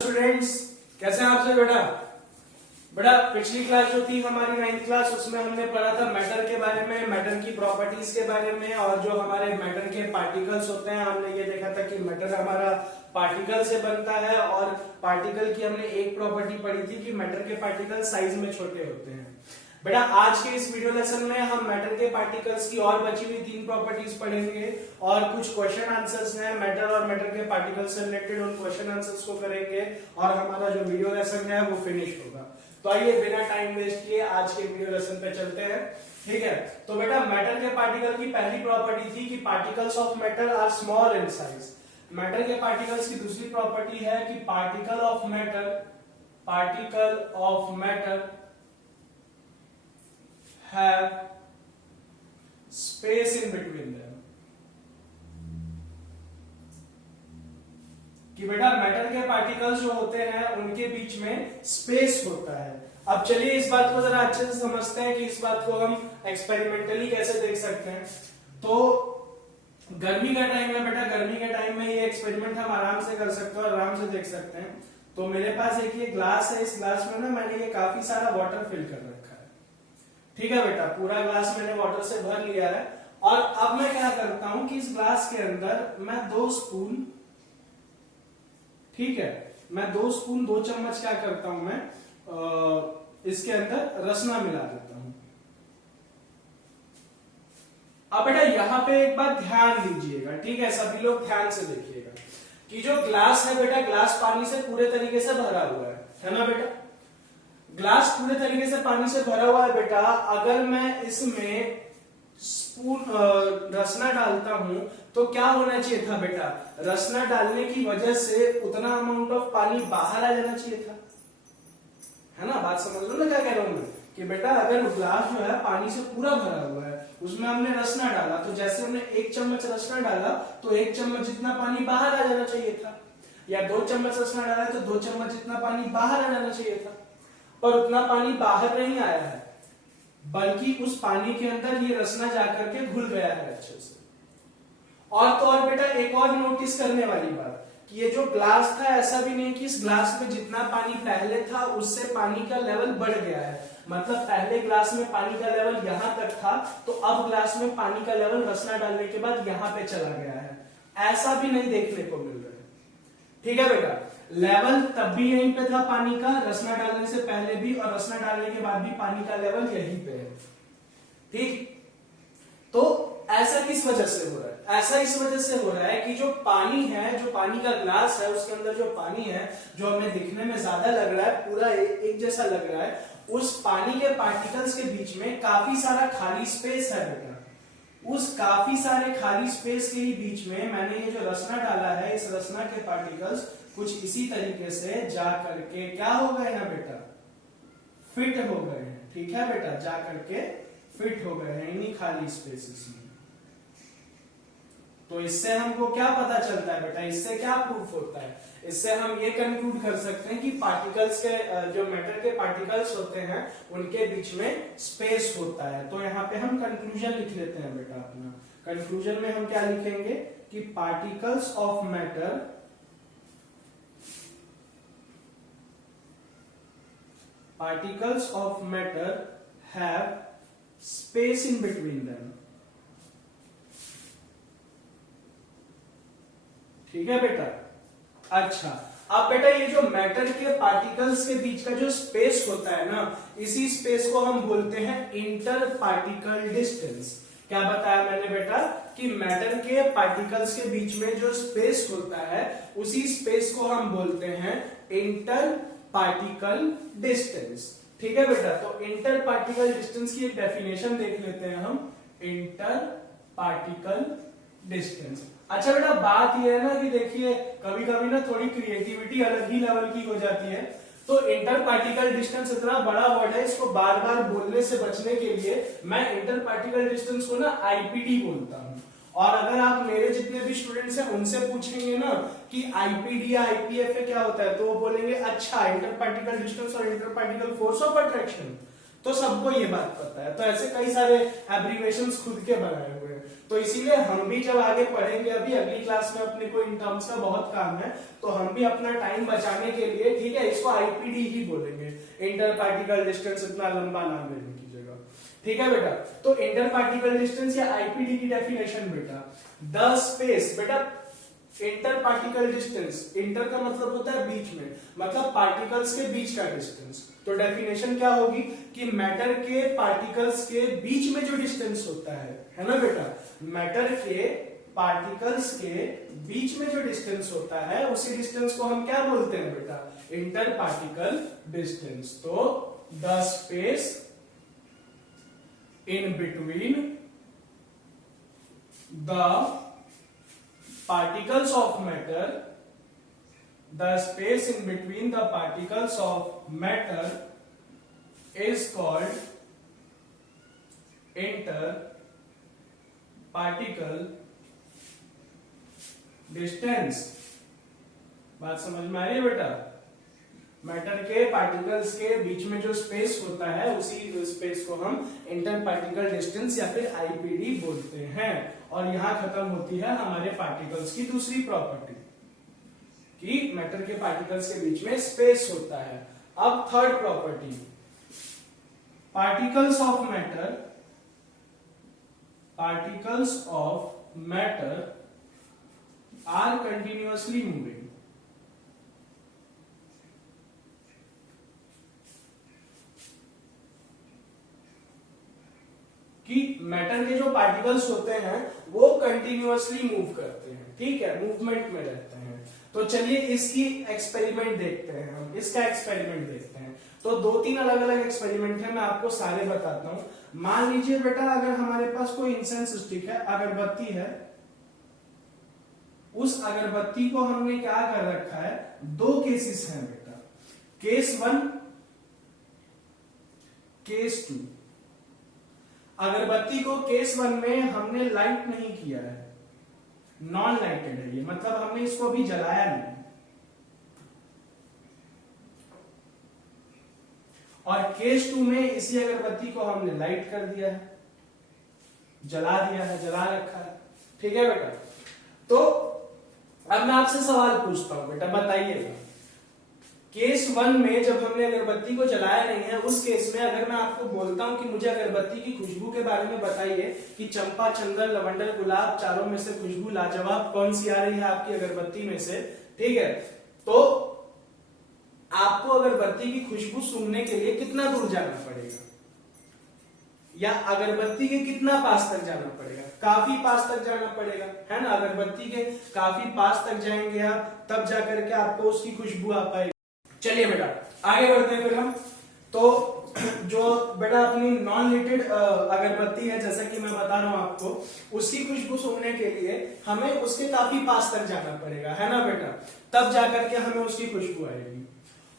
Students, कैसे हैं आप सब? बेटा बेटा पिछली क्लास जो थी हमारी 9th क्लास, उसमें हमने पढ़ा था मैटर के बारे में, मैटर की प्रॉपर्टीज के बारे में, और जो हमारे मैटर के पार्टिकल्स होते हैं हमने ये देखा था कि मैटर हमारा पार्टिकल से बनता है। और पार्टिकल की हमने एक प्रॉपर्टी पढ़ी थी कि मैटर के पार्टिकल साइज में छोटे होते हैं। बेटा आज के इस वीडियो लेसन में हम मैटर के पार्टिकल्स की और बची हुई 3 प्रॉपर्टीज पढ़ेंगे और कुछ क्वेश्चन आंसर्स हैं मैटर और मैटर के पार्टिकल्स से रिलेटेड, उन क्वेश्चन आंसर्स को करेंगे और हमारा जो वीडियो लेसन है वो फिनिश होगा। तो आइए बिना टाइम वेस्ट किए आज के वीडियो लेसन पे चलते हैं। ठीक है, तो बेटा मैटर के पार्टिकल की पहली प्रॉपर्टी थी कि particles of matter are small in size. Matter के पार्टिकल्स की दूसरी प्रॉपर्टी है कि particle of matter have space in between them। कि बेटा मैटर के पार्टिकल्स जो होते हैं उनके बीच में स्पेस होता है। अब चलिए इस बात को जरा अच्छे से समझते हैं कि इस बात को हम एक्सपेरिमेंटली कैसे देख सकते हैं। तो गर्मी का टाइम है बेटा, गर्मी के टाइम में ये एक्सपेरिमेंट हम आराम से कर सकते हैं और आराम से देख सकते हैं। तो मेरे पास एक ये ग्लास है, इस ग्लास में ना मैंने ये काफी सारा वाटर फिल कर रखा है। ठीक है बेटा, पूरा ग्लास मैंने वाटर से भर लिया है और अब मैं क्या करता हूं कि इस ग्लास के अंदर मैं 2 स्पून, ठीक है, मैं 2 स्पून 2 चम्मच क्या करता हूं मैं इसके अंदर रसना मिला देता हूं। अब बेटा यहां पे एक बात ध्यान दीजिएगा, ठीक है, सभी लोग ध्यान से देखिएगा कि जो ग्लास है बेटा, ग्लास पानी से पूरे तरीके से भरा हुआ है ना बेटा। ग्लास पूरे तरीके से पानी से भरा हुआ है बेटा। अगर मैं इसमें स्पून रसना डालता हूं तो क्या होना चाहिए था बेटा, रसना डालने की वजह से उतना अमाउंट ऑफ पानी बाहर आ जाना चाहिए था, है ना। बात समझ लो ना क्या कह रहा हूं मैं कि बेटा अगर ग्लास जो है पानी से पूरा भरा हुआ है, उसमें हमने रसना डाला, तो जैसे हमने 1 चम्मच रसना डाला तो 1 चम्मच जितना पानी बाहर आ जाना चाहिए था, या 2 चम्मच रसना डाला तो 2 चम्मच जितना पानी बाहर आ जाना चाहिए था। पर उतना पानी बाहर नहीं आया है, बल्कि उस पानी के अंदर ये रसना जाकर के घुल गया है अच्छे से। और तो और बेटा एक और नोटिस करने वाली बात कि ये जो ग्लास था, ऐसा भी नहीं कि इस ग्लास में जितना पानी पहले था उससे पानी का लेवल बढ़ गया है। मतलब पहले ग्लास में पानी का लेवल यहां तक था, तो अब ग्लास में पानी का लेवल रसना डालने के बाद यहां पे चला गया है, ऐसा भी नहीं देखने को मिल रहा है। ठीक है बेटा, लेवल तब भी यहीं पे था पानी का, रसना डालने से पहले भी और रसना डालने के बाद भी पानी का लेवल यहीं पे है। ठीक, तो ऐसा किस वजह से हो रहा है? ऐसा इस वजह से हो रहा है कि जो पानी है, जो पानी का ग्लास है, उसके अंदर जो पानी है, जो हमें दिखने में ज्यादा लग रहा है, पूरा एक जैसा लग रहा है, उस पानी के पार्टिकल्स के बीच में काफी सारा खाली स्पेस है बेटा। उस काफी सारे खाली स्पेस के ही बीच में मैंने ये जो रसना डाला है, इस रसना के पार्टिकल्स कुछ इसी तरीके से जा करके क्या हो गए हैं बेटा, फिट हो गए हैं। ठीक है बेटा, जा करके फिट हो गए हैं इन्हीं खाली स्पेसेस में। तो इससे हमको क्या पता चलता है बेटा, इससे क्या प्रूफ होता है? इससे हम ये कंक्लूड कर सकते हैं कि पार्टिकल्स के, जो मैटर के पार्टिकल्स होते हैं उनके बीच में स्पेस होता है। तो यहाँ पे हम कंक्लूजन लिख लेते हैं बेटा अपना। कंक्लूजन में हम क्या लिखेंगे कि particles of matter have space in between them। ठीक है बेटा। अच्छा, अब बेटा ये जो मैटर के पार्टिकल्स के बीच का जो स्पेस होता है ना, इसी स्पेस को हम बोलते हैं इंटर पार्टिकल डिस्टेंस। क्या बताया मैंने बेटा कि मैटर के पार्टिकल्स के बीच में जो स्पेस होता है उसी स्पेस को हम बोलते हैं इंटर पार्टिकल डिस्टेंस। ठीक है बेटा, तो इंटर पार्टिकल डिस्टेंस की एक डेफिनेशन देख लेते हैं हम, इंटर पार्टिकल डिस्टेंस। अच्छा बेटा, बात यह है ना कि देखिए कभी कभी ना थोड़ी क्रिएटिविटी अलग ही लेवल की हो जाती है। तो इंटर पार्टिकल डिस्टेंस इतना बड़ा वर्ड है, इसको बार बार बोलने से बचने के लिए मैं इंटर पार्टिकल डिस्टेंस को ना आईपीडी बोलता हूं। और अगर आप मेरे जितने भी स्टूडेंट्स हैं उनसे पूछेंगे ना कि आईपीडी या आईपीएफए क्या होता है, तो वो बोलेंगे अच्छा इंटर पार्टिकल डिस्टेंस और inter particle force of attraction. तो सबको ये बात पता है। तो ऐसे कई सारे एब्रीविएशंस खुद के बनाए हुए हैं। तो इसीलिए हम भी जब आगे पढ़ेंगे, अभी अगली क्लास में अपने को इन टर्म्स का बहुत काम है, तो हम भी अपना टाइम बचाने के लिए, ठीक है, इसको आईपीडी ही बोलेंगे, इंटर पार्टिकल डिस्टेंस, इतना लंबा नाम लेने की जगह, ठीक है बेटा। तो इंटर पार्टिकल डिस्टेंस या आईपीडी की डेफिनेशन बेटा, द स्पेस, बेटा इंटर पार्टिकल डिस्टेंस, इंटर का मतलब होता है बीच में, मतलब पार्टिकल्स के बीच का डिस्टेंस। तो डेफिनेशन क्या होगी कि मैटर के पार्टिकल्स के बीच में जो डिस्टेंस होता है ना बेटा, मैटर के पार्टिकल्स के बीच में जो डिस्टेंस होता है, उसी डिस्टेंस को हम क्या बोलते हैं बेटा, इंटर पार्टिकल डिस्टेंस। तो the space in between the particles of matter, the space in between the particles of matter is called interparticle distance। बात समझ में आ रही है बेटा? मैटर के पार्टिकल्स के बीच में जो स्पेस होता है, उसी स्पेस को हम इंटर पार्टिकल डिस्टेंस या फिर आईपीडी बोलते हैं। और यहां खत्म होती है हमारे पार्टिकल्स की दूसरी प्रॉपर्टी कि मैटर के पार्टिकल्स के बीच में स्पेस होता है। अब third property, particles of matter are continuously moving. कि मैटर के जो पार्टिकल्स होते हैं वो कंटिन्यूअसली मूव करते हैं, ठीक है, मूवमेंट में रहते हैं। तो चलिए इसकी एक्सपेरिमेंट देखते हैं, हम इसका एक्सपेरिमेंट देखते हैं। तो 2-3 अलग अलग एक्सपेरिमेंट है, मैं आपको सारे बताता हूं। मान लीजिए बेटा, अगर हमारे पास कोई इंसेंस स्टिक है, अगरबत्ती है, उस अगरबत्ती को हमने क्या कर रखा है, 2 केसेस हैं बेटा, केस 1, केस 2। अगरबत्ती को केस 1 में हमने लाइट नहीं किया है, नॉन लाइटेड है ये, मतलब हमने इसको अभी जलाया नहीं। और केस 2 में इसी अगरबत्ती को हमने लाइट कर दिया है, जला दिया है, जला रखा है, ठीक है बेटा। तो अब मैं आपसे सवाल पूछता हूं बेटा, बताइएगा, केस 1 में जब हमने अगरबत्ती को जलाया नहीं है, उस केस में अगर मैं आपको बोलता हूं कि मुझे अगरबत्ती की खुशबू के बारे में बताइए कि चंपा, चंदन, लवंडर, गुलाब, चारों में से खुशबू लाजवाब कौन सी आ रही है आपकी अगरबत्ती में से, ठीक है, तो आपको अगरबत्ती की खुशबू सूंघने के लिए कितना दूर जाना पड़ेगा, या अगरबत्ती के कितना पास तक जाना पड़ेगा? काफी पास तक जाना पड़ेगा, है ना। अगरबत्ती के काफी पास तक जाएंगे आप, तब जाकर के आपको उसकी खुशबू आ पाएगी। चलिए बेटा आगे बढ़ते हैं फिर हम। तो जो बेटा अपनी नॉन लीटेड अगरबत्ती है, जैसा कि मैं बता रहा हूं आपको, उसकी खुशबू सूंघने के लिए हमें उसके काफी पास तक जाना पड़ेगा, है ना बेटा, तब जाकर के हमें उसकी खुशबू आएगी।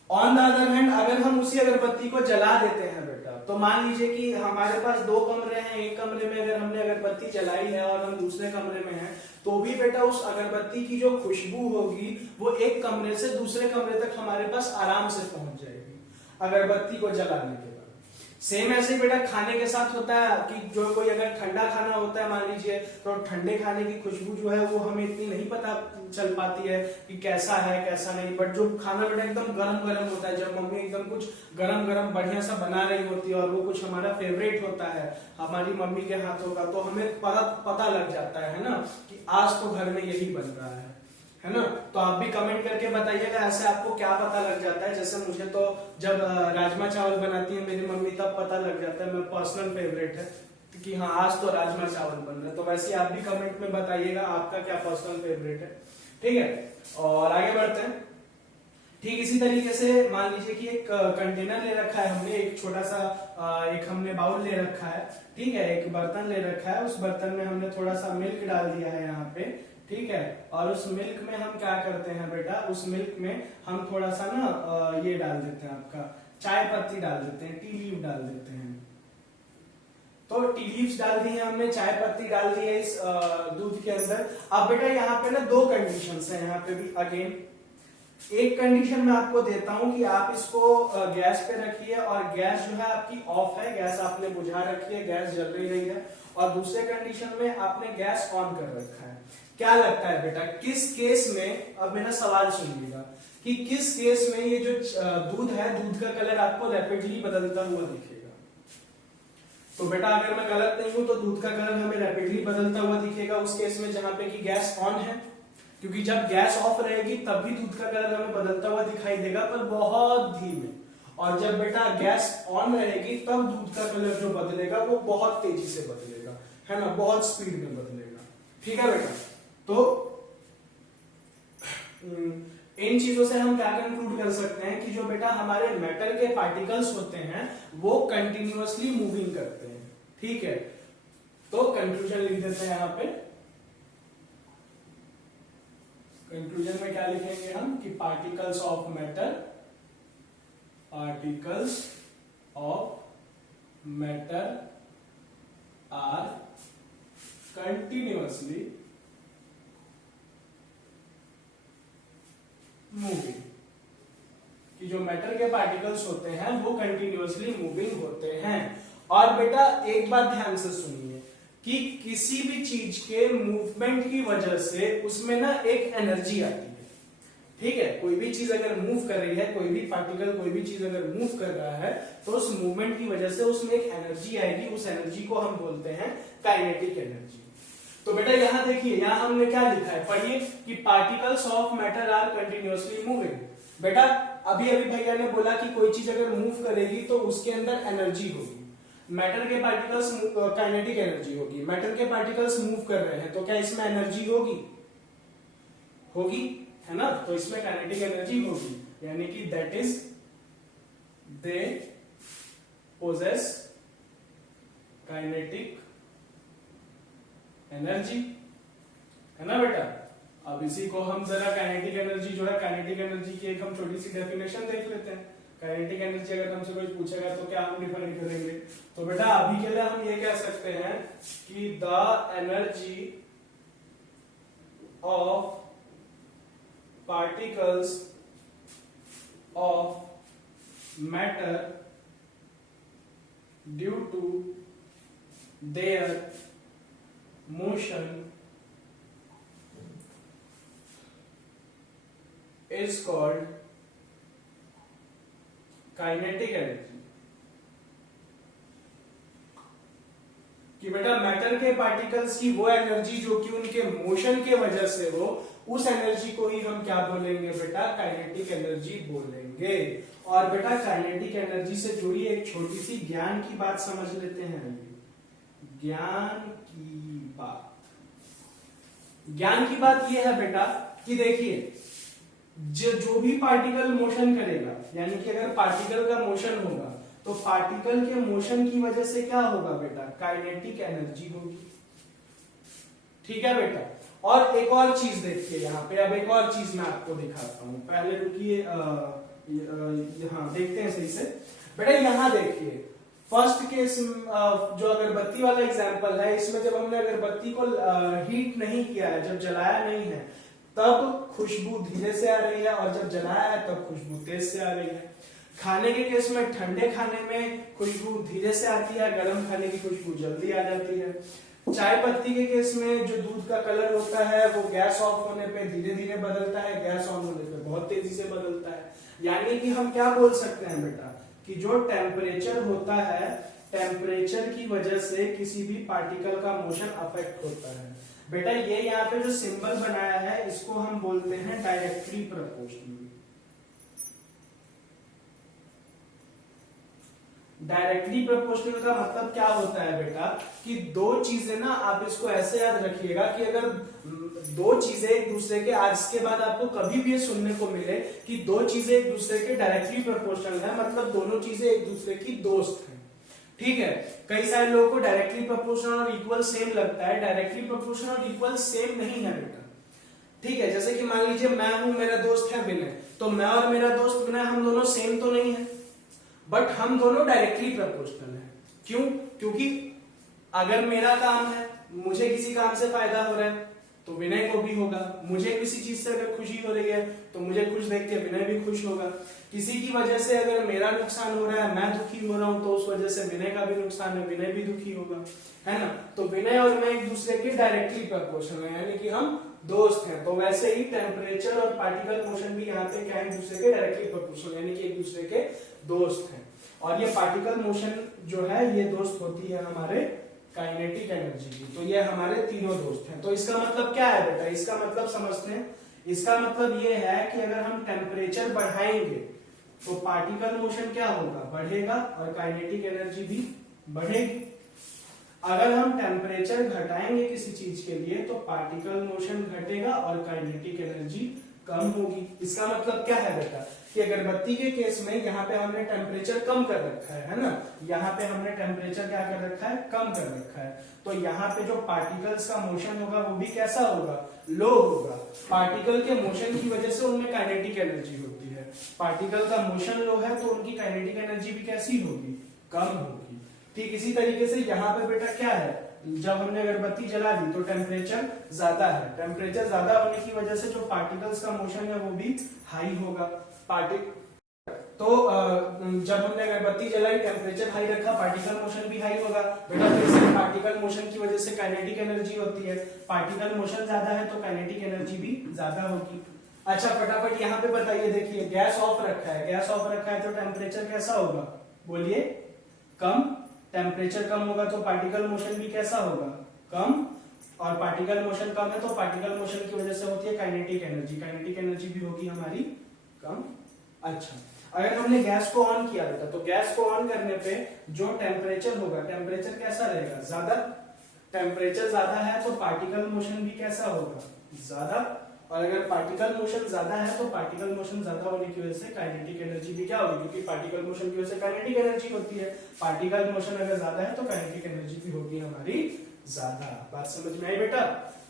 ऑन द अदर हैंड, अगर हम उसी अगरबत्ती को जला देते हैं बेटा, तो मान लीजिए कि हमारे पास 2 कमरे हैं, एक कमरे में अगर हमने अगरबत्ती जलाई है और हम दूसरे कमरे में हैं, तो भी बेटा उस अगरबत्ती की जो खुशबू होगी वो एक कमरे से दूसरे कमरे तक हमारे पास आराम से पहुंच जाएगी अगरबत्ती को जलाने के बाद। सेम ऐसे बेटा खाने के साथ होता है कि जो कोई अगर ठंडा खाना होता है मान लीजिए, तो ठंडे खाने की खुशबू जो है वो हमें इतनी नहीं पता चल पाती है कि कैसा है कैसा नहीं, बट जो खाना बेटा एकदम गरम गरम होता है, जब मम्मी एकदम कुछ गरम गरम बढ़िया सा बना रही होती है और वो कुछ हमारा फेवरेट होता है हमारी मम्मी के हाथों का, तो हमें पता लग जाता है ना कि आज तो घर में यही बन रहा है ना। तो आप भी कमेंट करके बताइएगा ऐसे आपको क्या पता लग जाता है। जैसे मुझे तो जब राजमा चावल बनाती है मेरी मम्मी, तब पता लग जाता है, मेरा पर्सनल फेवरेट है कि हाँ आज तो राजमा चावल बन रहा है। तो वैसे आप भी कमेंट में बताइएगा आपका क्या पर्सनल फेवरेट है, ठीक है। और आगे बढ़ते हैं। ठीक इसी तरीके से मान लीजिए कि एक कंटेनर ले रखा है हमने, एक छोटा सा एक हमने बाउल ले रखा है, ठीक है, एक बर्तन ले रखा है, उस बर्तन में हमने थोड़ा सा मिल्क डाल दिया है यहाँ पे, ठीक है। और उस मिल्क में हम क्या करते हैं बेटा, उस मिल्क में हम थोड़ा सा ना ये डाल देते हैं, आपका चाय पत्ती डाल देते हैं, टी लीफ डाल देते हैं। तो टी लीव्स डाल दी है हमने, चाय पत्ती डाल दी है इस दूध के अंदर। अब बेटा यहाँ पे ना 2 कंडीशंस हैं यहाँ पे भी अगेन। एक कंडीशन मैं आपको देता हूं कि आप इसको गैस पे रखिए और गैस जो है आपकी ऑफ है, गैस आपने बुझा रखी है, गैस जल रही है, और दूसरे कंडीशन में आपने गैस ऑन कर रखा है। क्या लगता है बेटा किस केस में, अब मेरा सवाल सुनिएगा, कि किस केस में ये जो दूध है, दूध का कलर आपको रैपिडली बदलता हुआ दिखेगा? तो बेटा अगर मैं गलत नहीं हूं तो दूध का कलर हमें रैपिडली बदलता हुआ दिखेगा उस केस में जहां पे कि गैस ऑन है, क्योंकि जब गैस ऑफ रहेगी तब भी दूध का कलर हमें बदलता हुआ दिखाई देगा, पर बहुत धीमे। और जब बेटा गैस ऑन रहेगी तब दूध का कलर जो बदलेगा वो बहुत तेजी से बदलेगा, है ना, बहुत स्पीड में बदलेगा। ठीक है बेटा, तो इन चीजों से हम क्या कंक्लूड कर सकते हैं कि जो बेटा हमारे मेटल के पार्टिकल्स होते हैं वो कंटिन्यूअसली मूविंग करते हैं। ठीक है, तो कंक्लूजन लिख देते हैं यहां पे। कंक्लूजन में क्या लिखेंगे हम कि particles of matter, particles of matter are continuously moving, कि जो मैटर के पार्टिकल्स होते हैं वो कंटिन्यूअसली मूविंग होते हैं। और बेटा एक बात ध्यान से सुनिए कि किसी भी चीज के मूवमेंट की वजह से उसमें ना एक एनर्जी आती है। ठीक है, कोई भी चीज अगर मूव कर रही है, कोई भी पार्टिकल, कोई भी चीज अगर मूव कर रहा है तो उस मूवमेंट की वजह से उसमें एक एनर्जी आएगी, उस एनर्जी को हम बोलते हैं काइनेटिक एनर्जी। तो बेटा यहां देखिए, यहां हमने क्या लिखा है, पढ़िए कि particles of matter are continuously moving. बेटा अभी अभी भैया ने बोला कि कोई चीज अगर मूव करेगी तो उसके अंदर एनर्जी होगी। मैटर के पार्टिकल्स काइनेटिक एनर्जी होगी, मैटर के पार्टिकल्स मूव कर रहे हैं तो क्या इसमें एनर्जी होगी? होगी, है ना, तो इसमें काइनेटिक एनर्जी होगी, यानी कि that is they possess kinetic energy, है ना बेटा। अब इसी को हम जरा काइनेटिक एनर्जी जो है, काइनेटिक एनर्जी की एक हम छोटी सी डेफिनेशन देख लेते हैं। काइनेटिक एनर्जी अगर हमसे कोई पूछेगा तो क्या हम डिफाइन करेंगे? तो बेटा अभी के लिए हम ये कह सकते हैं कि the energy of particles of matter due to their motion is called kinetic energy। कि बेटा मैटर के पार्टिकल्स की वो एनर्जी जो कि उनके मोशन के वजह से हो, उस एनर्जी को ही हम क्या बोलेंगे बेटा? काइनेटिक एनर्जी बोलेंगे। और बेटा काइनेटिक एनर्जी से जुड़ी एक छोटी सी ज्ञान की बात समझ लेते हैं। ज्ञान की बात यह है बेटा कि देखिए जो भी पार्टिकल मोशन करेगा, यानी कि अगर पार्टिकल का मोशन होगा तो पार्टिकल के मोशन की वजह से क्या होगा बेटा? काइनेटिक एनर्जी होगी। ठीक है बेटा, और एक और चीज देखिए यहाँ पे, अब एक और चीज मैं आपको दिखाता हूं, पहले रुकिए, यहाँ देखते हैं सही से। बेटा यहाँ देखिए, फर्स्ट केस जो अगरबत्ती वाला एग्जांपल है, इसमें जब हमने अगरबत्ती को हीट नहीं किया है, जब जलाया नहीं है, तब खुशबू धीरे से आ रही है, और जब जलाया है तब खुशबू तेज से आ रही है। खाने के केस में ठंडे खाने में खुशबू धीरे से आती है, गर्म खाने की खुशबू जल्दी आ जाती है। चाय पत्ती के केस में जो दूध का कलर होता है वो गैस ऑफ होने पे धीरे धीरे बदलता है, गैस ऑन होने पे बहुत तेजी से बदलता है। यानी कि हम क्या बोल सकते हैं बेटा कि जो टेम्परेचर होता है, टेम्परेचर की वजह से किसी भी पार्टिकल का मोशन अफेक्ट होता है। बेटा ये यहाँ पे जो सिंबल बनाया है इसको हम बोलते हैं डायरेक्टली प्रोपोर्शनल। डायरेक्टली प्रोपोर्शनल का मतलब क्या होता है बेटा कि दो चीजें ना, आप इसको ऐसे याद रखिएगा कि अगर दो चीजें एक दूसरे के, आज के बाद आपको कभी भी ये सुनने को मिले कि दो चीजें एक दूसरे के डायरेक्टली प्रोपोर्शनल है, मतलब दोनों चीजें एक दूसरे की दोस्त हैं। ठीक है, कई सारे लोगों को डायरेक्टली प्रोपोर्शनल और इक्वल सेम लगता है, डायरेक्टली प्रोपोर्शनल और इक्वल सेम नहीं है बेटा। ठीक है, जैसे कि मान लीजिए मैं हूं, मेरा दोस्त है विनय, तो मैं और मेरा दोस्त विनय हम दोनों सेम तो नहीं है, बट हम दोनों डायरेक्टली प्रोपोर्शनल हैं। क्यों? क्योंकि अगर मेरा काम है, मुझे किसी काम से फायदा हो रहा है, तो विनय को भी होगा। मुझे किसी चीज से अगर खुशी हो रही है तो मुझे खुश देख के विनय भी खुश होगा। किसी की वजह से अगर मेरा नुकसान हो रहा है, मैं दुखी हो रहा हूं, तो उस वजह से विनय का भी नुकसान है, विनय भी दुखी होगा, है ना। तो विनय और मैं एक दूसरे के डायरेक्टली प्रोपोर्शनल है, यानी कि हम दोस्त हैं। तो वैसे ही टेम्परेचर और पार्टिकल मोशन भी यहाँ पे क्या है, एक दूसरे के डायरेक्टली प्रोपोर्शनल, यानी कि एक दूसरे के दोस्त हैं। और ये पार्टिकल मोशन जो है ये दोस्त होती है हमारे काइनेटिक एनर्जी की। तो ये हमारे तीनों दोस्त हैं। तो इसका मतलब क्या है बेटा, इसका मतलब समझते हैं। इसका मतलब ये है कि अगर हम टेम्परेचर बढ़ाएंगे तो पार्टिकल मोशन क्या होगा, बढ़ेगा, और काइनेटिक एनर्जी भी बढ़ेगी। अगर हम टेम्परेचर घटाएंगे किसी चीज के लिए तो पार्टिकल मोशन घटेगा और काइनेटिक एनर्जी कम होगी। इसका मतलब क्या है बेटा कि अगरबत्ती के केस में यहाँ पे हमने टेम्परेचर कम कर रखा है ना, यहाँ पे हमने टेम्परेचर क्या कर रखा है, कम कर रखा है। तो यहाँ पे जो पार्टिकल्स का मोशन होगा वो भी कैसा होगा, लो होगा। पार्टिकल के मोशन की वजह से उनमें काइनेटिक एनर्जी होती है। पार्टिकल का मोशन लो है तो उनकी काइनेटिक एनर्जी भी कैसी होगी, कम होगी। ठीक इसी तरीके से यहाँ पे बेटा क्या है, जब हमने अगरबत्ती जला दी तो टेम्परेचर ज्यादा है, टेम्परेचर ज्यादा होने की वजह से जो पार्टिकल्स का मोशन है वो भी हाई होगा। तो जब हमने अगरबत्ती जलाई, टेम्परेचर हाई रखा, पार्टिकल मोशन भी हाई होगा। बेटा फिर से पार्टिकल मोशन की वजह से काइनेटिक एनर्जी होती है, पार्टिकल मोशन ज्यादा है तो काइनेटिक एनर्जी भी ज्यादा होगी। अच्छा फटाफट यहाँ पे बताइए, देखिए गैस ऑफ रखा है, गैस ऑफ रखा है तो टेम्परेचर कैसा होगा, बोलिए, कम। टेम्परेचर कम होगा तो पार्टिकल मोशन भी कैसा होगा, कम। और पार्टिकल मोशन कम है तो पार्टिकल मोशन की वजह से होती है काइनेटिक एनर्जी, काइनेटिक एनर्जी भी होगी हमारी कम। अच्छा अगर हमने गैस को ऑन किया बेटा, तो गैस को ऑन करने पे जो टेम्परेचर होगा, टेम्परेचर कैसा रहेगा, ज्यादा। टेम्परेचर ज्यादा है तो पार्टिकल मोशन भी कैसा होगा, ज्यादा। और अगर पार्टिकल मोशन ज्यादा है तो पार्टिकल मोशन ज्यादा होने की वजह से काइनेटिक एनर्जी भी क्या होगी, क्योंकि पार्टिकल मोशन की वजह से काइनेटिक एनर्जी होती है। पार्टिकल मोशन अगर ज्यादा है तो काइनेटिक एनर्जी भी होगी हमारी ज्यादा। बात समझ में आई बेटा।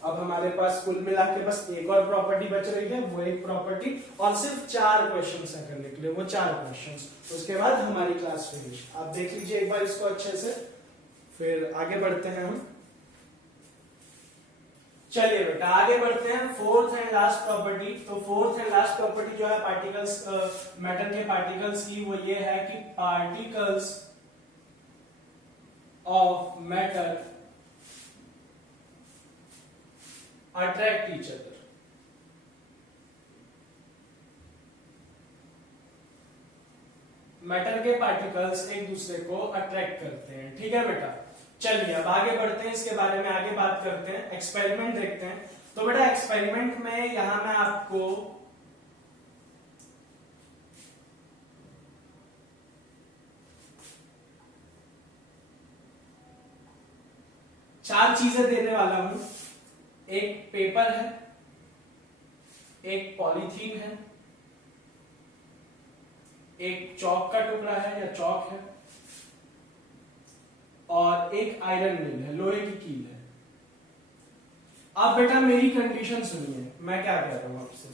अब हमारे पास कुल मिला के बस एक और प्रॉपर्टी बच रही है, वो एक प्रॉपर्टी, और सिर्फ 4 क्वेश्चंस है करने के लिए, वो 4 क्वेश्चंस, उसके बाद हमारी क्लास फिनिश। आप देख लीजिए एक बार इसको अच्छे से, फिर आगे बढ़ते हैं हम। चलिए बेटा आगे बढ़ते हैं। Fourth and last property. तो फोर्थ एंड लास्ट प्रॉपर्टी जो है पार्टिकल्स, मैटर के पार्टिकल्स की, वो ये है कि particles of matter attract each other. Matter के पार्टिकल्स एक दूसरे को अट्रैक्ट करते हैं, ठीक है बेटा। चलिए अब आगे बढ़ते हैं, इसके बारे में आगे बात करते हैं, एक्सपेरिमेंट देखते हैं। तो बेटा एक्सपेरिमेंट में यहां मैं आपको चार चीजें देने वाला हूं। एक पेपर है, एक पॉलीथीन है, एक चौक का टुकड़ा है या चौक है, और एक आयरन मिल है, लोहे की कील है। अब बेटा मेरी कंडीशन सुनिए, मैं क्या कह रहा हूं आपसे।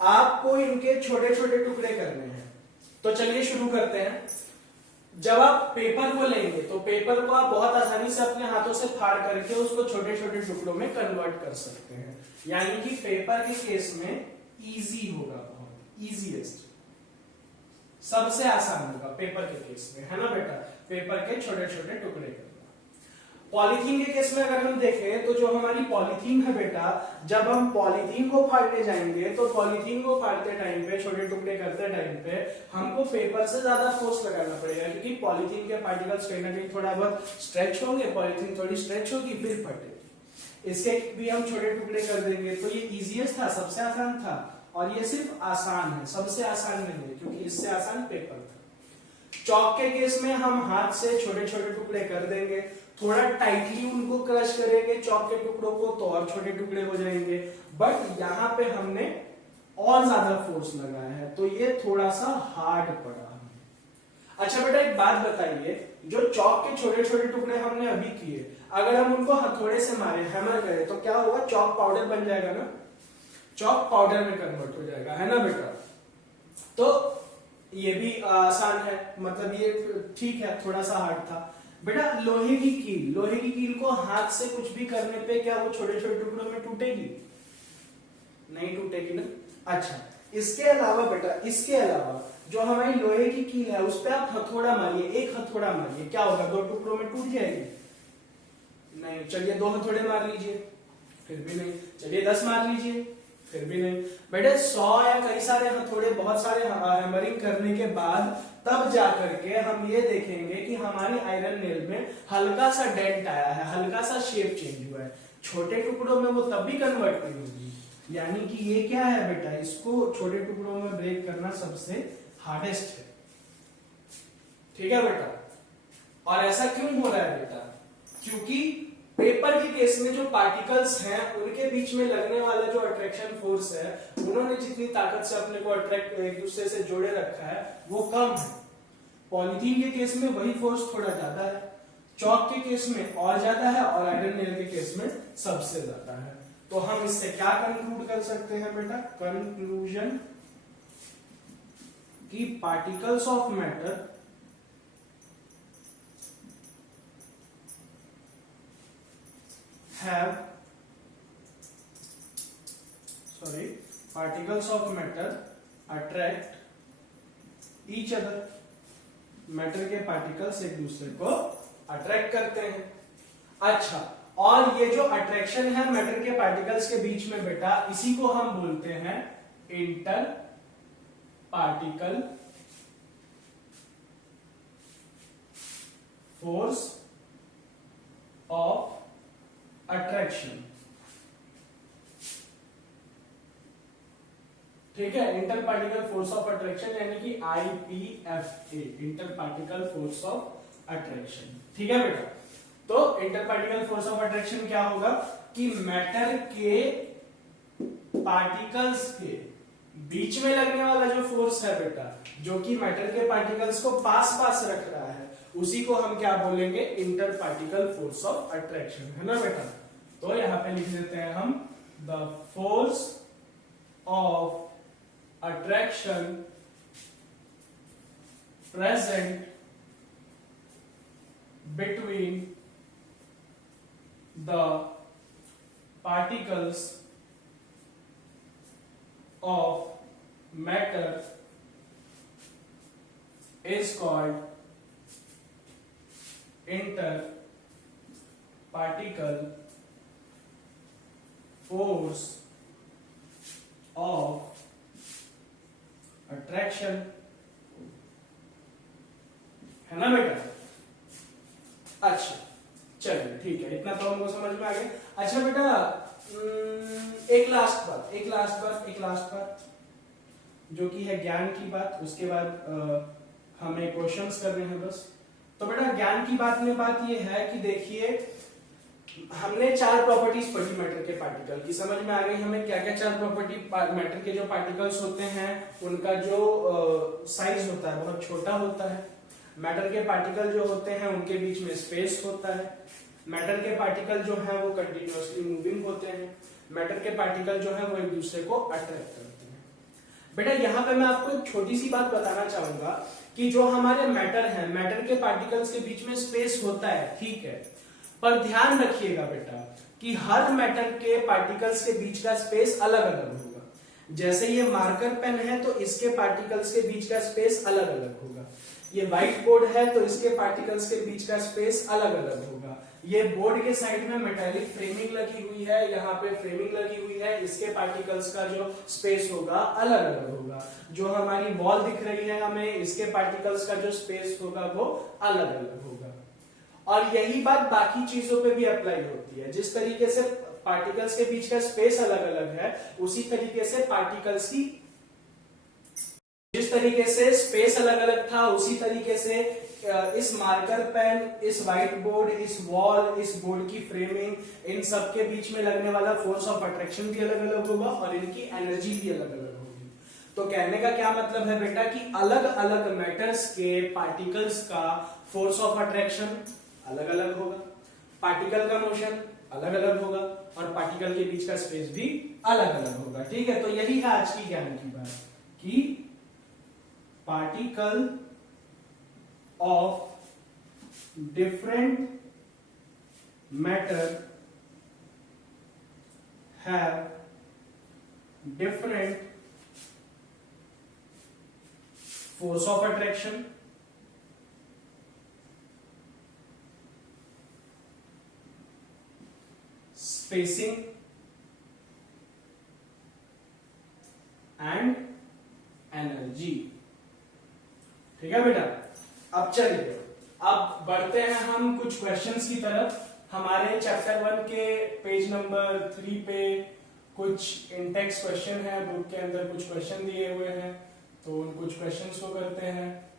आपको इनके छोटे छोटे टुकड़े करने हैं। तो चलिए शुरू करते हैं। जब आप पेपर को लेंगे तो पेपर को आप बहुत आसानी से अपने हाथों से फाड़ करके उसको छोटे छोटे टुकड़ों में कन्वर्ट कर सकते हैं, यानी कि पेपर के केस में इजी होगा, बहुत इजीएस्ट, सबसे आसान होगा पेपर के केस में, है ना बेटा, पेपर के छोटे छोटे टुकड़े करना। पॉलीथीन के केस में अगर हम देखें तो जो हमारी पॉलीथीन है बेटा, जब हम पॉलीथीन को फाड़ने जाएंगे तो पॉलीथीन को फाड़ते टाइम पे, छोटे टुकड़े करते टाइम पे हमको पेपर से ज्यादा फोर्स लगाना पड़ेगा, क्योंकि पॉलीथीन के पार्टिकल्स कहीं ना कहीं थोड़ा बहुत स्ट्रेच होंगे, पॉलीथीन थोड़ी स्ट्रेच होगी फिर फटेगी। इसके भी हम छोटे टुकड़े कर देंगे। तो ये इजीएस्ट था, सबसे आसान था, और ये सिर्फ आसान है, सबसे आसान नहीं है, क्योंकि इससे आसान पेपर था। चौक के केस में हम हाथ से छोटे छोटे टुकड़े कर देंगे, थोड़ा टाइटली उनको क्रश करेंगे चौक के टुकड़ों को तो और छोटे टुकड़े हो जाएंगे, बट यहाँ पे हमने और ज्यादा फोर्स लगाया है तो ये थोड़ा सा हार्ड पड़ा हमें। अच्छा बेटा एक बात बताइए, जो चौक के छोटे छोटे टुकड़े हमने अभी किए, अगर हम उनको हथौड़े से मारे, हैमर करें, तो क्या होगा, चौक पाउडर बन जाएगा ना, चौक पाउडर में कन्वर्ट हो जाएगा, है ना बेटा। तो ये भी आसान है, मतलब ये ठीक है, थोड़ा सा हार्ड था। बेटा लोहे की कील को हाथ से कुछ भी करने पे क्या वो छोटे छोटे टुकड़ों में टूटेगी? नहीं टूटेगी ना। अच्छा, इसके अलावा बेटा, इसके अलावा जो हमारी लोहे की कील है उस पर आप हथौड़ा मारिए, एक हथौड़ा मारिए, क्या होगा? दो टुकड़ों में टूट जाएगी? नहीं। चलिए 2 हथौड़े मार लीजिए, फिर भी नहीं। चलिए 10 मार लीजिए, फिर भी नहीं। बेटे 100 या कई सारे हथौड़े, बहुत सारे हैमरिंग करने के बाद तब जा करके हम ये देखेंगे कि हमारी आयरन नेल में हल्का सा डेंट आया है, हल्का सा शेप चेंज हुआ है। छोटे टुकड़ों में वो तब भी कन्वर्ट नहीं होगी। यानी कि ये क्या है बेटा, इसको छोटे टुकड़ों में ब्रेक करना सबसे हार्डेस्ट है। ठीक है बेटा। और ऐसा क्यों हो रहा है बेटा? क्योंकि पेपर के केस में जो पार्टिकल्स हैं उनके बीच में लगने वाला जो अट्रैक्शन फोर्स है, उन्होंने जितनी ताकत से अपने को अट्रैक्ट एक दूसरे से जोड़े रखा है वो कम है। पॉलीथीन के केस में वही फोर्स थोड़ा ज्यादा है, चौक के केस में और ज्यादा है, और आयरन नेल के केस में सबसे ज्यादा है। तो हम इससे क्या कंक्लूड कर सकते हैं बेटा? कंक्लूजन कि particles of matter particles of matter attract each other। Matter के पार्टिकल्स एक दूसरे को अट्रैक्ट करते हैं। अच्छा, और ये जो अट्रैक्शन है मैटर के पार्टिकल्स के बीच में बेटा, इसी को हम बोलते हैं inter particle force of attraction. ठीक है, inter particle force of attraction यानी कि IPFA, inter particle force of attraction. ठीक है बेटा। तो inter particle force of attraction क्या होगा कि मैटर के पार्टिकल्स के बीच में लगने वाला जो फोर्स है बेटा, जो कि मैटर के पार्टिकल्स को पास पास रख रहा है, उसी को हम क्या बोलेंगे? Inter particle force of attraction, है ना बेटा। तो यहां पे लिख देते हैं हम the force of attraction present between the particles of matter is called interparticle force of attraction, है ना बेटा। अच्छा चलिए ठीक है, इतना तो हमको समझ में आ गया। अच्छा बेटा, एक लास्ट बात जो कि है ज्ञान की बात, उसके बाद हमें क्वेश्चंस करने हैं बस। तो बेटा ज्ञान की बात में बात ये है कि देखिए, हमने 4 प्रॉपर्टीज पढ़ी मैटर के पार्टिकल की, समझ में आ गई हमें क्या क्या 4 प्रॉपर्टी। मैटर के जो पार्टिकल्स होते हैं उनका जो साइज होता है बहुत छोटा होता है। मैटर के पार्टिकल जो होते हैं उनके बीच में स्पेस होता है। मैटर के पार्टिकल जो है वो कंटिन्यूअसली मूविंग होते हैं। मैटर के पार्टिकल जो है वो एक दूसरे को अट्रैक्ट करते हैं। बेटा यहाँ पे मैं आपको एक छोटी सी बात बताना चाहूंगा कि जो हमारे मैटर है, मैटर के पार्टिकल्स के बीच में स्पेस होता है, ठीक है, पर ध्यान रखिएगा बेटा कि हर मैटर के पार्टिकल्स के बीच का स्पेस अलग अलग होगा। जैसे ये मार्कर पेन है तो इसके पार्टिकल्स के बीच का स्पेस अलग अलग होगा। ये व्हाइट बोर्ड है तो इसके पार्टिकल्स के बीच का स्पेस अलग अलग होगा। ये बोर्ड के साइड में मेटालिक फ्रेमिंग लगी हुई है, यहाँ पे फ्रेमिंग लगी हुई है, इसके पार्टिकल्स का जो स्पेस होगा अलग अलग होगा। जो हमारी वॉल दिख रही है हमें, इसके पार्टिकल्स का जो स्पेस होगा वो अलग अलग होगा। और यही बात बाकी चीजों पे भी अप्लाई होती है। जिस तरीके से पार्टिकल्स के बीच का स्पेस अलग अलग है, उसी तरीके से पार्टिकल्स की, जिस तरीके से स्पेस अलग अलग था, उसी तरीके से इस मार्कर पेन, इस व्हाइट बोर्ड, इस वॉल, इस बोर्ड की फ्रेमिंग, इन सब के बीच में लगने वाला फोर्स ऑफ अट्रैक्शन भी अलग अलग होगा और इनकी एनर्जी भी अलग अलग होगी। तो कहने का क्या मतलब है बेटा कि अलग अलग मैटर्स के पार्टिकल्स का फोर्स ऑफ अट्रैक्शन अलग अलग होगा, पार्टिकल का मोशन अलग अलग होगा और पार्टिकल के बीच का स्पेस भी अलग अलग होगा। ठीक है, तो यही है आज की ज्ञान की बात कि particle of different matter have different force of attraction, spacing and energy. ठीक है बेटा, अब चलिए अब बढ़ते हैं हम कुछ क्वेश्चंस की तरफ। हमारे चैप्टर 1 के पेज नंबर 3 पे कुछ इंटेक्स क्वेश्चन है, बुक के अंदर कुछ क्वेश्चन दिए हुए हैं, तो उन कुछ क्वेश्चंस को करते हैं।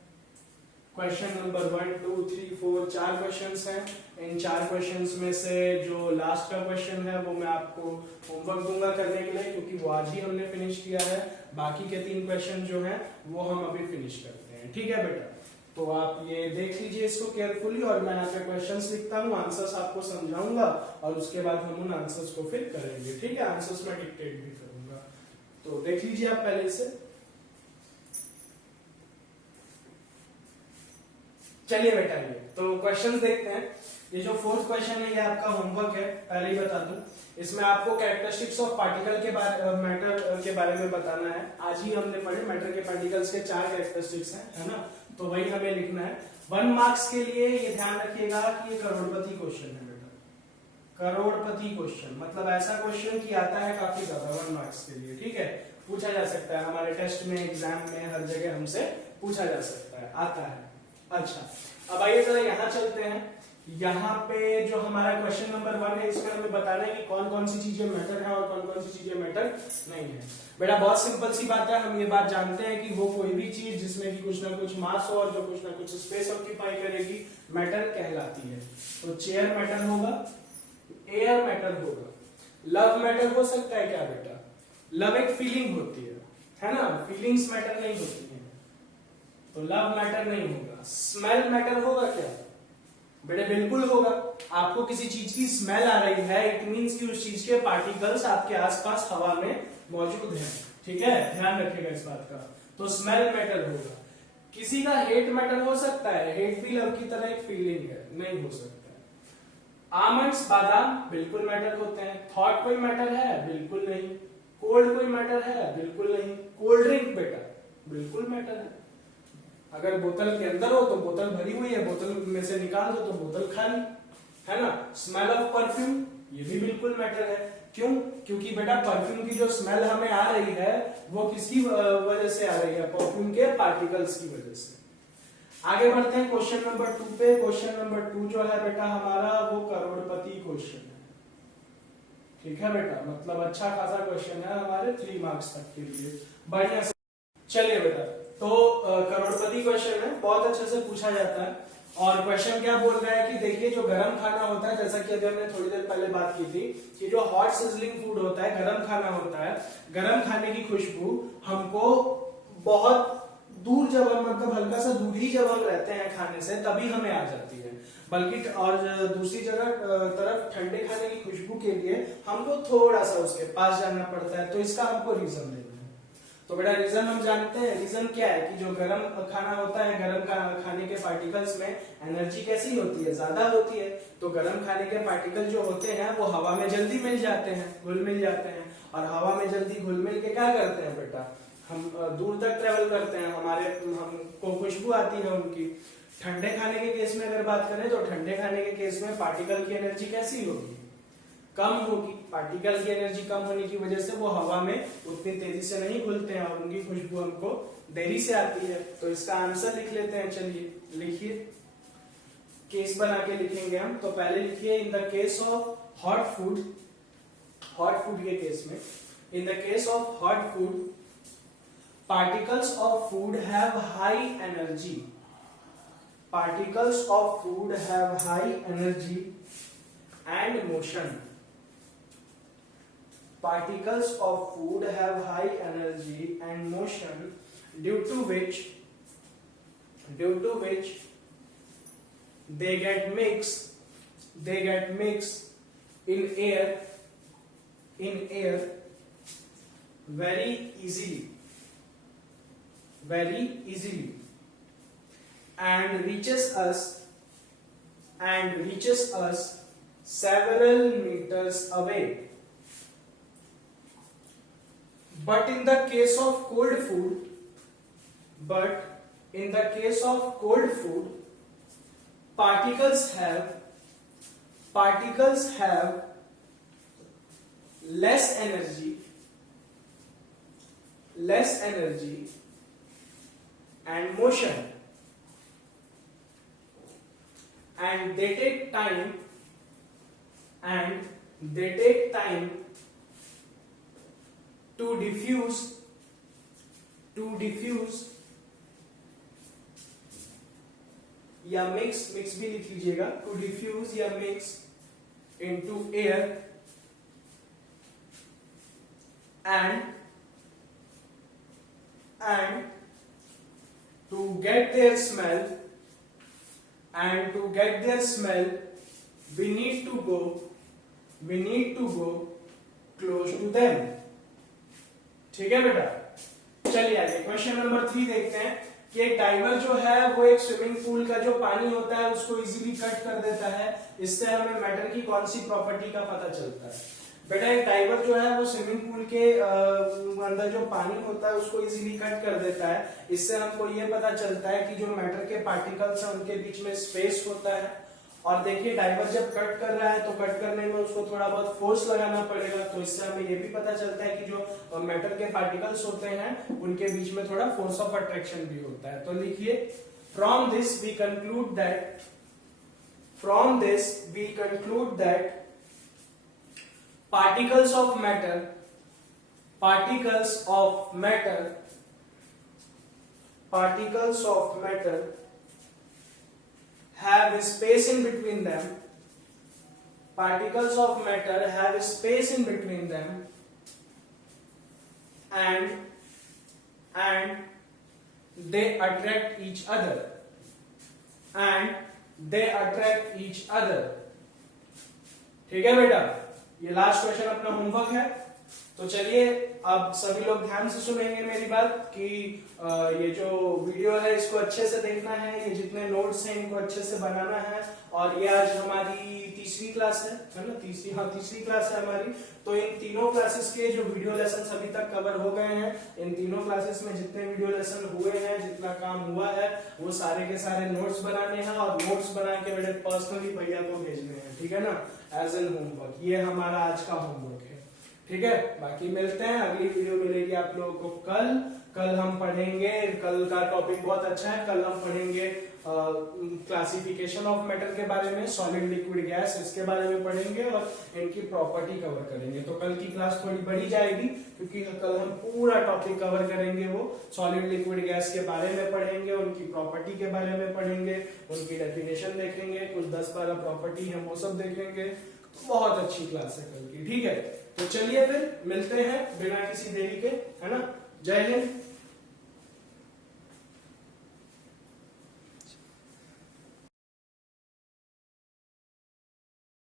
क्वेश्चन नंबर 1, 2, 3, 4 4 क्वेश्चंस हैं। इन 4 क्वेश्चंस में से जो लास्ट का क्वेश्चन है वो मैं आपको होमवर्क दूंगा करने के लिए, क्योंकि वो आज ही हमने फिनिश किया है। बाकी के 3 क्वेश्चन जो हैं वो हम अभी फिनिश करते हैं। ठीक है बेटा, तो आप ये देख लीजिए इसको केयरफुली, और मैं यहाँ पे क्वेश्चंस लिखता हूँ, आंसर्स आपको समझाऊंगा और उसके बाद हम उन आंसर्स को फिर करेंगे। ठीक है, आंसर्स मैं डिक्टेट भी करूंगा, तो देख लीजिए आप पहले से। चलिए बेटा, ये तो क्वेश्चंस देखते हैं। ये जो 4th क्वेश्चन है ये आपका होमवर्क है, पहले ही बता दूं। इसमें आपको कैरेक्टरिस्टिक्स ऑफ पार्टिकल के बारे मैटर के बारे में बताना है। आज ही हमने पढ़े मैटर के पार्टिकल्स के 4 कैरेक्टरिस्टिक्स हैं, है ना, तो वही हमें लिखना है। 1 मार्क्स के लिए ये ध्यान रखिएगा कि ये करोड़पति क्वेश्चन है बेटा, करोड़पति क्वेश्चन, मतलब ऐसा क्वेश्चन कि आता है काफी ज्यादा 1 मार्क्स के लिए। ठीक है, पूछा जा सकता है हमारे टेस्ट में, एग्जाम में, हर जगह हमसे पूछा जा सकता है, आता है। अच्छा, अब आइए जरा यहाँ चलते हैं। यहाँ पे जो हमारा क्वेश्चन नंबर 1 है, इसमें हमें बताना है कि कौन कौन सी चीजें मैटर है और कौन कौन सी चीजें मैटर नहीं है। बेटा बहुत सिंपल सी बात है, हम ये बात जानते हैं कि वो कोई भी चीज जिसमें कि कुछ ना कुछ मास हो और जो कुछ ना कुछ स्पेस ऑक्यूपाई करेगी, मैटर कहलाती है। तो चेयर मैटर होगा, एयर मैटर होगा, लव मैटर हो सकता है क्या बेटा? लव एक फीलिंग होती है ना, फीलिंग्स मैटर नहीं होती है, तो लव मैटर नहीं होगा। स्मेल मैटर होगा क्या बेटा? बिल्कुल होगा। आपको किसी चीज की स्मेल आ रही है, इट मींस कि उस चीज के पार्टिकल्स आपके आसपास हवा में मौजूद हैं। ठीक है, ध्यान रखिएगा इस बात का, तो स्मेल मैटर होगा। किसी का हेट मैटर हो सकता है, हेट भी लव की तरह एक फीलिंग है, नहीं हो सकता है। आमंड्स, बादाम बिल्कुल मैटर होते हैं। थॉट कोई मैटर है? बिल्कुल नहीं। कोल्ड कोई मैटर है? बिल्कुल नहीं। कोल्ड ड्रिंक बेटा बिल्कुल मैटर है। अगर बोतल के अंदर हो तो बोतल भरी हुई है, बोतल में से निकाल दो तो बोतल खाली, है ना। स्मेल ऑफ परफ्यूम, ये भी बिल्कुल मैटर है। क्यों? क्योंकि बेटा परफ्यूम की जो स्मेल हमें आ रही है वो किसकी वजह से आ रही है? परफ्यूम के पार्टिकल्स की वजह से। आगे बढ़ते हैं क्वेश्चन नंबर 2 पे। क्वेश्चन नंबर 2 जो है बेटा हमारा, वो करोड़पति क्वेश्चन है। ठीक है बेटा, मतलब अच्छा खासा क्वेश्चन है हमारे 3 मार्क्स तक के लिए, बढ़िया से। चलिए बेटा, तो करोड़पति क्वेश्चन है, बहुत अच्छे से पूछा जाता है। और क्वेश्चन क्या बोल रहा है कि देखिए जो गर्म खाना होता है, जैसा कि अभी हमने थोड़ी देर पहले बात की थी कि जो हॉट सिजलिंग फूड होता है, गर्म खाना होता है, गर्म खाने की खुशबू हमको बहुत दूर, जब हम मतलब हल्का सा दूर ही जब हम रहते हैं खाने से, तभी हमें आ जाती है। बल्कि और दूसरी जगह तरफ ठंडे खाने की खुशबू के लिए हमको थोड़ा सा उसके पास जाना पड़ता है, तो इसका हमको रीजन देना है। तो बेटा रीजन हम जानते हैं, रीजन क्या है कि जो गर्म खाना होता है, गर्म खाने के पार्टिकल्स में एनर्जी कैसी होती है? ज्यादा होती है। तो गर्म खाने के पार्टिकल जो होते हैं वो हवा में जल्दी मिल जाते हैं, घुल मिल जाते हैं, और हवा में जल्दी घुल मिल के क्या करते हैं बेटा? हम दूर तक ट्रेवल करते हैं, हमको खुशबू आती है उनकी। ठंडे खाने के केस में अगर बात करें तो ठंडे खाने के केस में पार्टिकल की एनर्जी कैसी होगी? कम होगी। पार्टिकल की एनर्जी कम होने की वजह से वो हवा में उतनी तेजी से नहीं घुलते हैं और उनकी खुशबू हमको देरी से आती है। तो इसका आंसर लिख लेते हैं। चलिए लिखिए, केस बना के लिखेंगे हम। तो पहले लिखिए, in the case of hot food, hot food के केस में, in the case of hot food, particles of food have high energy, particles of food have high energy and motion, particles of food have high energy and motion, due to which they get mixed in air very easily and reaches us and reaches us several meters away. But in the case of cold food, particles have less energy and motion, and they take time to diffuse या mix भी लिख लीजिएगा, to diffuse या mix into air and to get their smell we need to go close to them. ठीक है बेटा, चलिए आगे क्वेश्चन नंबर 3 देखते हैं कि एक डाइवर जो है वो एक स्विमिंग पूल का जो पानी होता है उसको इजीली कट कर देता है। इससे हमें मैटर की कौन सी प्रॉपर्टी का पता चलता है? बेटा एक डाइवर जो है वो स्विमिंग पूल के अंदर जो पानी होता है उसको इजीली कट कर देता है। इससे हमको ये पता चलता है कि जो मैटर के पार्टिकल्स हैं उनके बीच में स्पेस होता है। और देखिए डाइवर जब कट कर रहा है तो कट करने में उसको थोड़ा बहुत फोर्स लगाना पड़ेगा, तो इससे हमें ये भी पता चलता है कि जो मैटर के पार्टिकल्स होते हैं उनके बीच में थोड़ा फोर्स ऑफ अट्रैक्शन भी होता है। तो लिखिए from this we conclude that particles of matter have space in between them. Particles of matter have space in between them and they attract each other. ठीक है बेटा, ये लास्ट क्वेश्चन अपना होमवर्क है। तो चलिए अब सभी लोग ध्यान से सुनेंगे मेरी बात कि ये जो वीडियो है इसको अच्छे से देखना है, ये जितने नोट्स हैं इनको अच्छे से बनाना है। और ये आज हमारी तीसरी क्लास है ना, तीसरी क्लास है हमारी। तो इन तीनों क्लासेस के जो वीडियो लेसन अभी तक कवर हो गए हैं, इन तीनों क्लासेस में जितने वीडियो लेसन हुए हैं, जितना काम हुआ है, वो सारे के सारे नोट्स बनाने हैं और नोट्स बना के मेरे पर्सनली भैया को भेजने हैं, ठीक है ना, एज एन होमवर्क। ये हमारा आज का होमवर्क है, ठीक है। बाकी मिलते हैं, अगली वीडियो मिलेगी आप लोगों को कल हम पढ़ेंगे, कल का टॉपिक बहुत अच्छा है। कल हम पढ़ेंगे क्लासिफिकेशन ऑफ मैटर के बारे में, सॉलिड लिक्विड गैस इसके बारे में पढ़ेंगे और इनकी प्रॉपर्टी कवर करेंगे। तो कल की क्लास थोड़ी बड़ी जाएगी क्योंकि कल हम पूरा टॉपिक कवर करेंगे। वो सॉलिड लिक्विड गैस के बारे में पढ़ेंगे, उनकी प्रॉपर्टी के बारे में पढ़ेंगे, उनकी डेफिनेशन देखेंगे, कुछ 10-12 प्रॉपर्टी है वो सब देखेंगे। बहुत अच्छी क्लास है कल की, ठीक है। तो चलिए फिर मिलते हैं बिना किसी देरी के, है ना। जय हिंद।